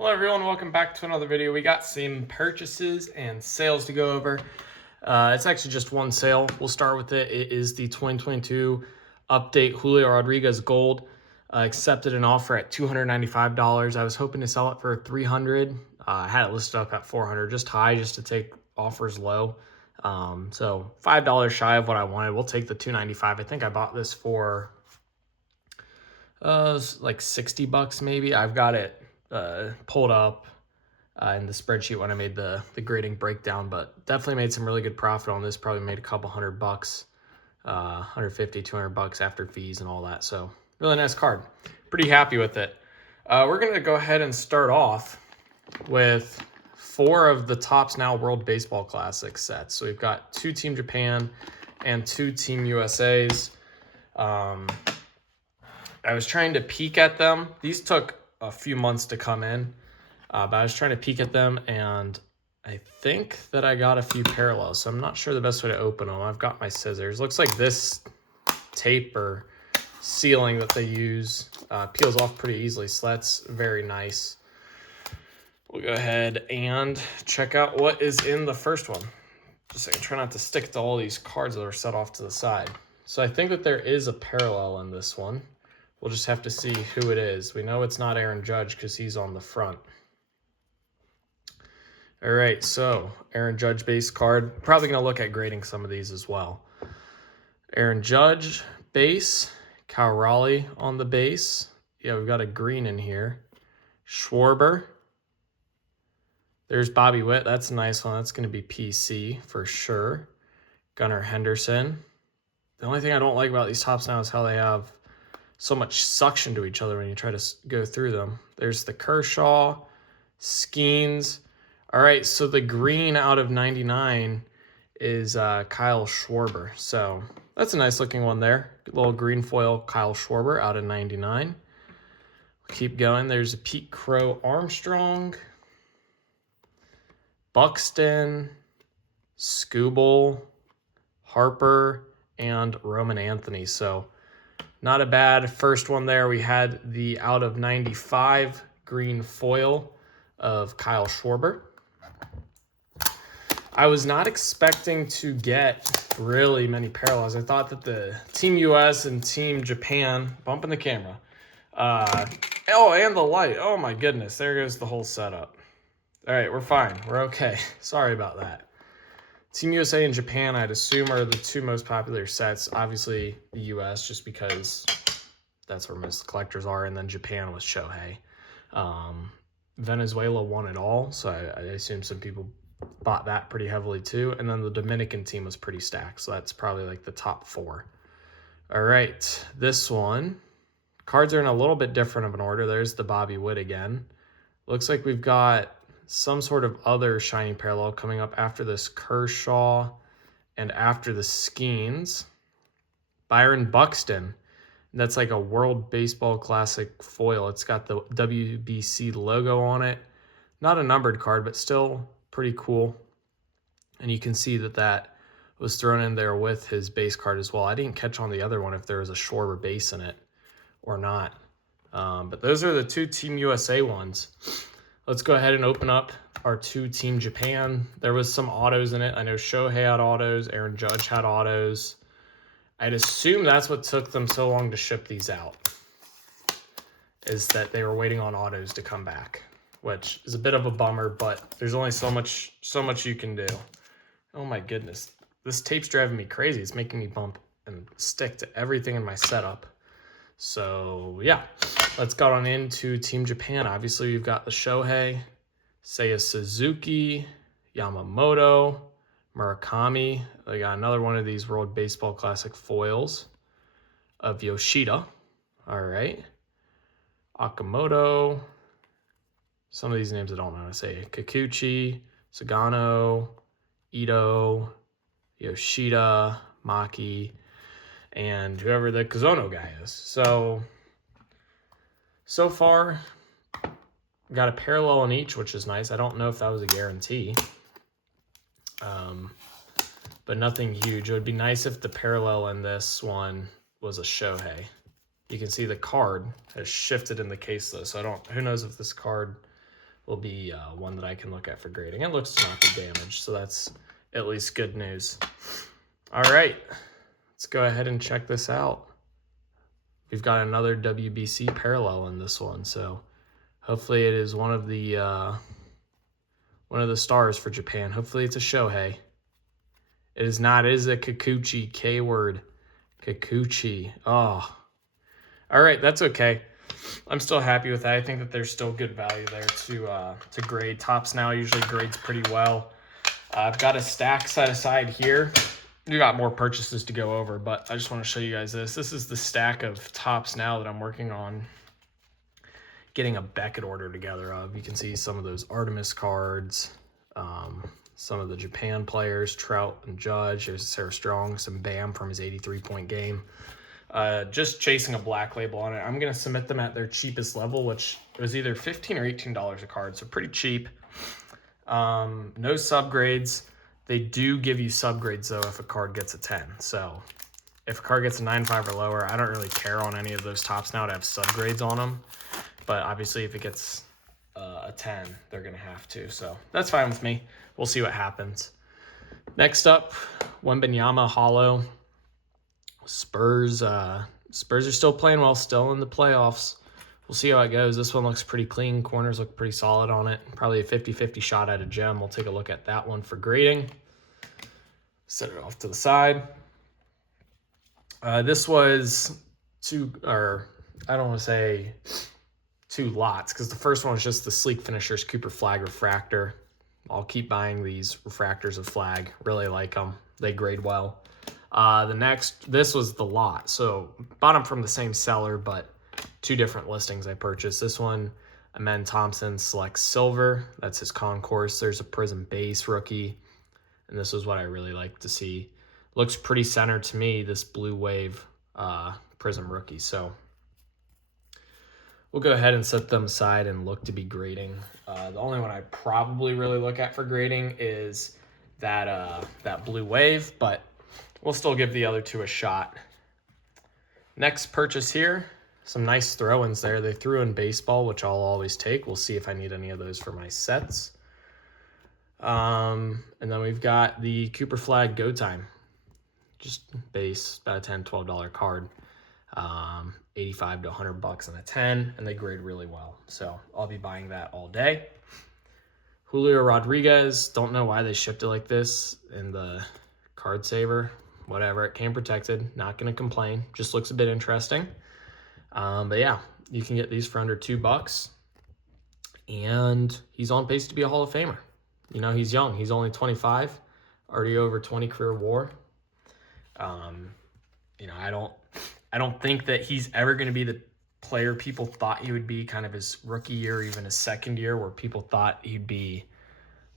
Hello everyone, welcome back to another video. We got some purchases and sales to go over. It's actually just one sale. We'll start with it. It is the 2022 update Julio Rodriguez Gold. Accepted an offer at $295. I was hoping to sell it for $300. I had it listed up at $400, just high, just to take offers low. So $5 shy of what I wanted. We'll take the $295. I think I bought this for like 60 bucks maybe. I've got it pulled up in the spreadsheet when I made the grading breakdown, but definitely made some really good profit on this. Probably made a couple $100, 150, 200 bucks after fees and all that. So really nice card. Pretty happy with it. We're going to go ahead and start off with 4 of the Topps Now World Baseball Classic sets. So we've got 2 Team Japan and 2 Team USAs. I was trying to peek at them. These took a few months to come in, but I was trying to peek at them, and I think that I got a few parallels, so I'm not sure the best way to open them. I've got my scissors. Looks like this tape or sealing that they use peels off pretty easily, so that's very nice. We'll go ahead and check out what is in the first one. Just so I can try not to stick to all these cards that are set off to the side. So I think that there is a parallel in this one. We'll just have to see who it is. We know it's not Aaron Judge because he's on the front. All right, so Aaron Judge base card. Probably going to look at grading some of these as well. Aaron Judge base. Cal Raleigh on the base. Yeah, we've got a green in here. Schwarber. There's Bobby Witt. That's a nice one. That's going to be PC for sure. Gunnar Henderson. The only thing I don't like about these Topps Now is how they have so much suction to each other when you try to go through them. There's the Kershaw, Skeens. All right, so the green out of 99 is Kyle Schwarber. So that's a nice looking one there. Good little green foil Kyle Schwarber out of 99. Keep going. There's a Pete Crow Armstrong, Buxton, Skubal, Harper, and Roman Anthony. So not a bad first one there. We had the out of 95 green foil of Kyle Schwarber. I was not expecting to get really many parallels. I thought that the Team US and Team Japan, bumping the camera. Oh, and the light. Oh my goodness, there goes the whole setup. All right, we're fine. We're okay. Sorry about that. Team USA and Japan, I'd assume, are the 2 most popular sets. Obviously, the US, just because that's where most collectors are, and then Japan was Shohei. Venezuela won it all, so I assume some people bought that pretty heavily too. And then the Dominican team was pretty stacked, so that's probably like the top 4. All right, this one. Cards are in a little bit different of an order. There's the Bobby Witt again. Looks like we've got some sort of other shiny parallel coming up after this Kershaw and after the Skeens. Byron Buxton. That's like a World Baseball Classic foil. It's got the WBC logo on it. Not a numbered card, but still pretty cool. And you can see that that was thrown in there with his base card as well. I didn't catch on the other one if there was a Schwarber base in it or not. But those are the 2 Team USA ones. Let's go ahead and open up our 2 Team Japan. There was some autos in it. I know Shohei had autos. Aaron Judge had autos. I'd assume that's what took them so long to ship these out, is that they were waiting on autos to come back, which is a bit of a bummer, but there's only so much you can do. Oh my goodness. This tape's driving me crazy. It's making me bump and stick to everything in my setup. So yeah, let's go on into Team Japan. Obviously, we've got the Shohei, Seiya Suzuki, Yamamoto, Murakami. They got another one of these World Baseball Classic foils of Yoshida. All right. Okamoto. Some of these names I don't know how to say. Kikuchi, Sagano, Ito, Yoshida, Maki, and whoever the Kazono guy is. So far, got a parallel in each, which is nice. I don't know if that was a guarantee, but nothing huge. It would be nice if the parallel in this one was a Shohei. You can see the card has shifted in the case though, so who knows if this card will be one that I can look at for grading. It looks to not be damaged, so that's at least good news. All right, let's go ahead and check this out. We've got another WBC parallel in this one, so hopefully it is one of the stars for Japan. Hopefully it's a Shohei. It is not. It is a Kikuchi. K-word. Kikuchi. Oh. All right, that's okay. I'm still happy with that. I think that there's still good value there to grade. Topps Now usually grades pretty well. I've got a stack set aside here. We got more purchases to go over, but I just want to show you guys this. This is the stack of Topps Now that I'm working on getting a Beckett order together of. You can see some of those Artemis cards, some of the Japan players, Trout and Judge. There's Sarah Strong, some Bam from his 83-point game. Just chasing a black label on it. I'm going to submit them at their cheapest level, which was either $15 or $18 a card, so pretty cheap. No subgrades. They do give you subgrades, though, if a card gets a 10. So if a card gets a 9.5 or lower, I don't really care on any of those Topps Now to have subgrades on them. But obviously, if it gets a 10, they're going to have to. So that's fine with me. We'll see what happens. Next up, Wembanyama Hollow. Spurs are still playing well, still in the playoffs. We'll see how it goes. This one looks pretty clean. Corners look pretty solid on it. Probably a 50-50 shot at a gem. We'll take a look at that one for grading. Set it off to the side. This was two lots, because the first one was just the Sleek Finishers Cooper Flag Refractor. I'll keep buying these refractors of Flag. Really like them. They grade well. This was the lot. So bought them from the same seller, but two different listings I purchased. This one, Amen Thompson Select Silver. That's his concourse. There's a Prism Base rookie. And this is what I really like to see. Looks pretty centered to me, this Blue Wave Prism rookie. So we'll go ahead and set them aside and look to be grading. The only one I probably really look at for grading is that Blue Wave, but we'll still give the other two a shot. Next purchase here, some nice throw-ins there. They threw in baseball, which I'll always take. We'll see if I need any of those for my sets. And then we've got the Cooper Flag Go Time. Just base, about a $10, $12 card. 85 to 100 bucks on a 10, and they grade really well. So I'll be buying that all day. Julio Rodriguez, don't know why they shipped it like this in the card saver. Whatever, it came protected. Not going to complain. Just looks a bit interesting. But yeah, you can get these for under $2. And he's on pace to be a Hall of Famer. You know, he's young. He's only 25. Already over 20 career WAR. You know, I don't think that he's ever going to be the player people thought he would be kind of his rookie year, or even his second year, where people thought he'd be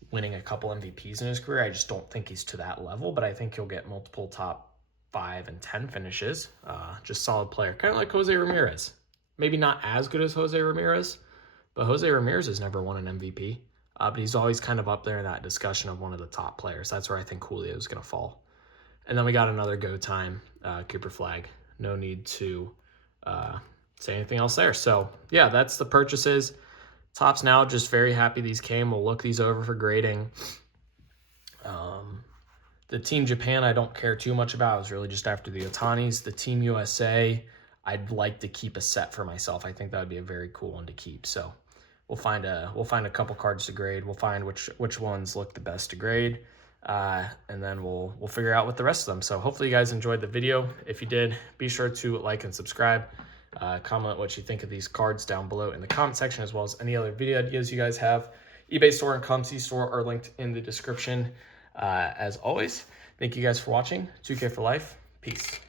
winning a couple MVPs in his career. I just don't think he's to that level, but I think he'll get multiple top 5 and 10 finishes. Just solid player, kind of like Jose Ramirez. Maybe not as good as Jose Ramirez, but Jose Ramirez has never won an MVP. But he's always kind of up there in that discussion of one of the top players. That's where I think Julio is going to fall. And then we got another Go Time Cooper Flag. No need to say anything else there. So yeah, that's the purchases. Topps Now, just very happy these came. We'll look these over for grading. The Team Japan, I don't care too much about. I was really just after the Otanis. The Team USA, I'd like to keep a set for myself. I think that would be a very cool one to keep. So we'll find a couple cards to grade. We'll find which ones look the best to grade. And then we'll figure out what the rest of them. So hopefully you guys enjoyed the video. If you did, be sure to like and subscribe. Comment what you think of these cards down below in the comment section, as well as any other video ideas you guys have. eBay store and ComC store are linked in the description. As always, thank you guys for watching. 2K for life. Peace.